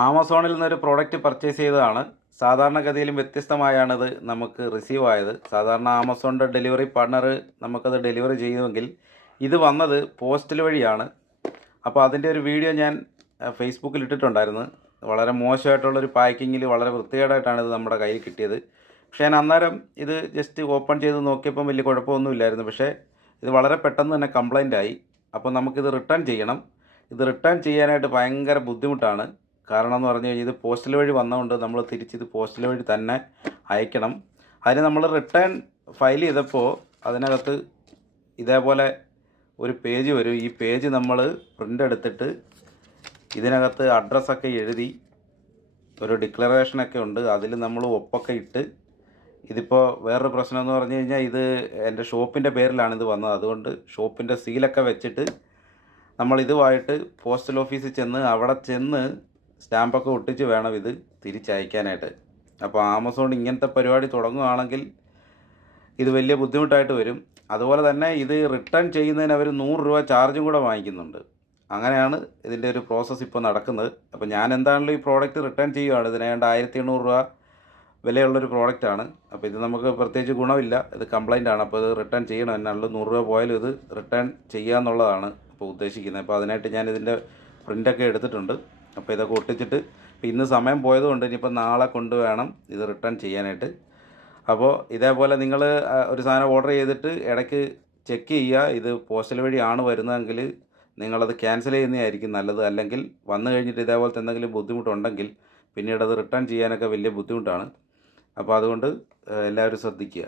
ആമസോണിൽ നിന്നൊരു product purchase ചെയ്തതാണ്. സാധാരണഗതിയിലും വ്യത്യസ്തമായാണിത് നമുക്ക് റിസീവ് ആയത്. സാധാരണ ആമസോണിൻ്റെ ഡെലിവറി പാർട്ണർ നമുക്കത് ഡെലിവറി ചെയ്യുമെങ്കിൽ ഇത് വന്നത് പോസ്റ്റൽ വഴിയാണ്. അപ്പോൾ അതിൻ്റെ ഒരു വീഡിയോ ഞാൻ ഫേസ്ബുക്കിൽ ഇട്ടിട്ടുണ്ടായിരുന്നു. വളരെ മോശമായിട്ടുള്ളൊരു പാക്കിങ്ങിൽ വളരെ വൃത്തികേടായിട്ടാണ് ഇത് നമ്മുടെ കയ്യിൽ കിട്ടിയത്. പക്ഷേ ഞാൻ അന്നേരം ഇത് ജസ്റ്റ് ഓപ്പൺ ചെയ്ത് നോക്കിയപ്പം വലിയ കുഴപ്പമൊന്നുമില്ലായിരുന്നു. പക്ഷേ ഇത് വളരെ പെട്ടെന്ന് തന്നെ കംപ്ലൈൻ്റ് ആയി. അപ്പോൾ നമുക്കിത് റിട്ടേൺ ചെയ്യണം. ഇത് റിട്ടേൺ ചെയ്യാനായിട്ട് ഭയങ്കര ബുദ്ധിമുട്ടാണ്. കാരണം എന്ന് പറഞ്ഞു കഴിഞ്ഞാൽ ഇത് പോസ്റ്റൽ വഴി വന്നതുകൊണ്ട് നമ്മൾ തിരിച്ചിത് പോസ്റ്റൽ വഴി തന്നെ അയക്കണം. അതിന് നമ്മൾ റിട്ടേൺ ഫയൽ ചെയ്തപ്പോൾ അതിനകത്ത് ഇതേപോലെ ഒരു പേജ് വരും. ഈ പേജ് നമ്മൾ പ്രിൻ്റ് എടുത്തിട്ട് ഇതിനകത്ത് അഡ്രസ്സൊക്കെ എഴുതി ഒരു ഡിക്ലറേഷനൊക്കെ ഉണ്ട്. അതിൽ നമ്മൾ ഒപ്പൊക്കെ ഇട്ട് ഇതിപ്പോൾ വേറൊരു പ്രശ്നം എന്ന് പറഞ്ഞു കഴിഞ്ഞാൽ ഇത് എൻ്റെ ഷോപ്പിൻ്റെ പേരിലാണ് ഇത് വന്നത്. അതുകൊണ്ട് ഷോപ്പിൻ്റെ സീലൊക്കെ വെച്ചിട്ട് നമ്മളിതുമായിട്ട് പോസ്റ്റൽ ഓഫീസിൽ ചെന്ന് അവിടെ ചെന്ന് സ്റ്റാമ്പൊക്കെ ഒട്ടിച്ച് വേണം ഇത് തിരിച്ചയക്കാനായിട്ട്. അപ്പോൾ ആമസോൺ ഇങ്ങനത്തെ പരിപാടി തുടങ്ങുകയാണെങ്കിൽ ഇത് വലിയ ബുദ്ധിമുട്ടായിട്ട് വരും. അതുപോലെ തന്നെ ഇത് റിട്ടേൺ ചെയ്യുന്നതിന് അവർ 100 രൂപ ചാർജും കൂടെ വാങ്ങിക്കുന്നുണ്ട്. അങ്ങനെയാണ് ഇതിൻ്റെ ഒരു പ്രോസസ്സ് ഇപ്പോൾ നടക്കുന്നത്. അപ്പോൾ ഞാൻ എന്താണല്ലോ ഈ പ്രോഡക്റ്റ് റിട്ടേൺ ചെയ്യുകയാണ്. ഇതിനേണ്ട 1800 രൂപ വിലയുള്ളൊരു പ്രോഡക്റ്റാണ്. അപ്പോൾ ഇത് നമുക്ക് പ്രത്യേകിച്ച് ഗുണമില്ല. ഇത് കംപ്ലൈൻ്റ് ആണ്. അപ്പോൾ ഇത് റിട്ടേൺ ചെയ്യണം. എന്നാലും 100 രൂപ പോയാലും ഇത് റിട്ടേൺ ചെയ്യുക എന്നുള്ളതാണ് ഇപ്പോൾ ഉദ്ദേശിക്കുന്നത്. അപ്പോൾ അതിനായിട്ട് ഞാൻ ഇതിൻ്റെ പ്രിൻ്റൊക്കെ എടുത്തിട്ടുണ്ട്. അപ്പോൾ ഇതൊക്കെ ഒട്ടിച്ചിട്ട് ഇപ്പോൾ ഇന്ന് സമയം പോയതുകൊണ്ട് ഇനിയിപ്പോൾ നാളെ കൊണ്ട് വേണം ഇത് റിട്ടേൺ ചെയ്യാനായിട്ട്. അപ്പോൾ ഇതേപോലെ നിങ്ങൾ ഒരു സാധനം ഓർഡർ ചെയ്തിട്ട് ഇടയ്ക്ക് ചെക്ക് ചെയ്യുക. ഇത് പോസ്റ്റൽ വഴിയാണ് വരുന്നതെങ്കിൽ നിങ്ങളത് ക്യാൻസൽ ചെയ്യുന്നതായിരിക്കും നല്ലത്. അല്ലെങ്കിൽ വന്നു കഴിഞ്ഞിട്ട് ഇതേപോലത്തെ എന്തെങ്കിലും ബുദ്ധിമുട്ടുണ്ടെങ്കിൽ പിന്നീട് അത് റിട്ടേൺ ചെയ്യാനൊക്കെ വലിയ ബുദ്ധിമുട്ടാണ്. അപ്പോൾ അതുകൊണ്ട് എല്ലാവരും ശ്രദ്ധിക്കുക.